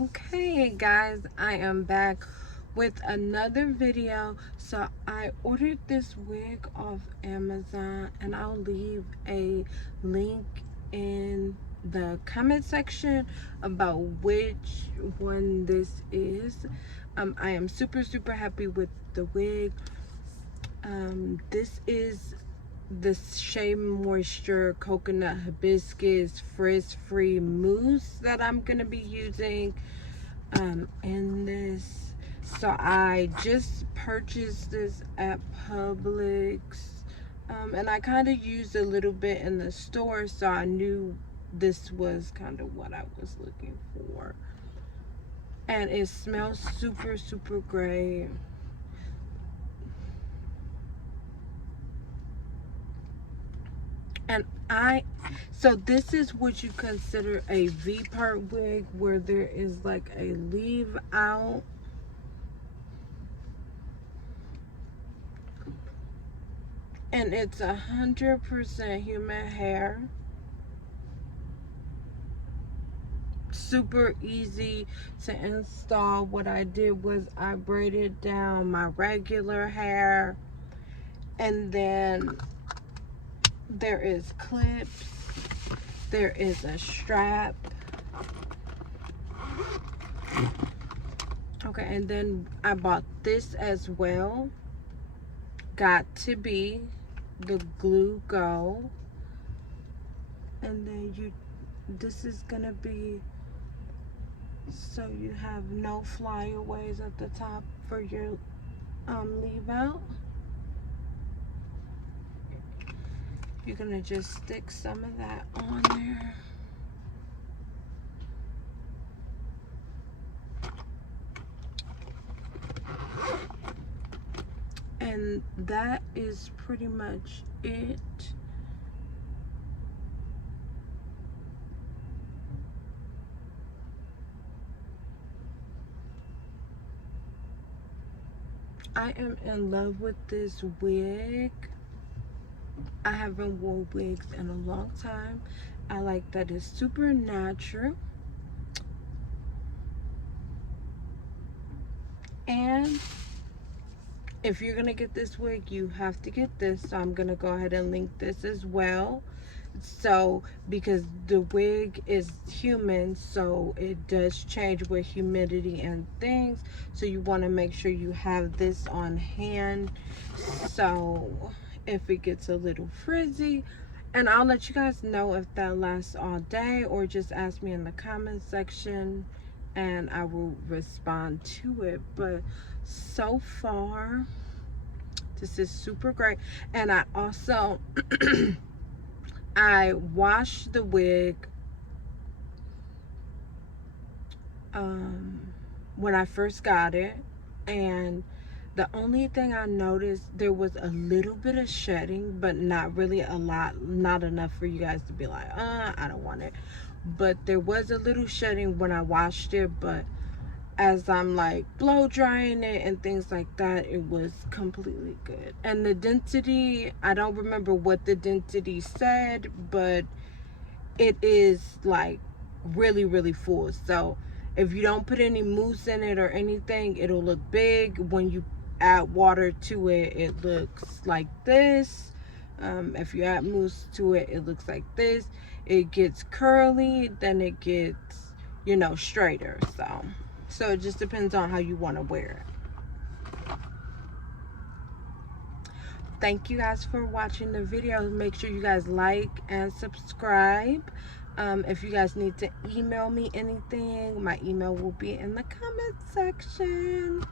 Okay guys, I am back with another video. So I ordered this wig off Amazon, and I'll leave a link in the comment section about which one this is. I am super happy with the wig. This is the SheaMoisture Coconut Hibiscus Frizz Free Mousse that I'm gonna be using in this. So I just purchased this at Publix, and I kind of used a little bit in the store, so I knew this was kind of what I was looking for. And it smells super great. And so this is what you consider a V-part wig, where there is like a leave out. And it's 100% human hair. Super easy to install. What I did was I braided down my regular hair, and then there is clips, there is a strap. Okay, and then I bought this as well. Got to be the glue go. And then this is gonna be so you have no flyaways at the top for your leave out. You're gonna just stick some of that on there. And that is pretty much it. I am in love with this wig. I haven't worn wigs in a long time. I like that it's super natural. And if you're gonna get this wig, you have to get this. So I'm gonna go ahead and link this as well. So because the wig is human, so it does change with humidity and things, so you want to make sure you have this on hand, so if it gets a little frizzy. And I'll let you guys know if that lasts all day, or just ask me in the comment section and I will respond to it. But so far this is super great. And I also I washed the wig when I first got it, and the only thing I noticed, there was a little bit of shedding, but not really a lot, not enough for you guys to be like, I don't want it. But there was a little shedding when I washed it, but as I'm like blow drying it and things like that, it was completely good. And the density, I don't remember what the density said, but it is like really full. So if you don't put any mousse in it or anything, it'll look big. When you add water to it, it looks like this. If you add mousse to it, it looks like this. It gets curly, then it gets, you know, straighter. So it just depends on how you want to wear it. Thank you guys for watching the video. Make sure you guys like and subscribe. If you guys need to email me anything, my email will be in the comment section.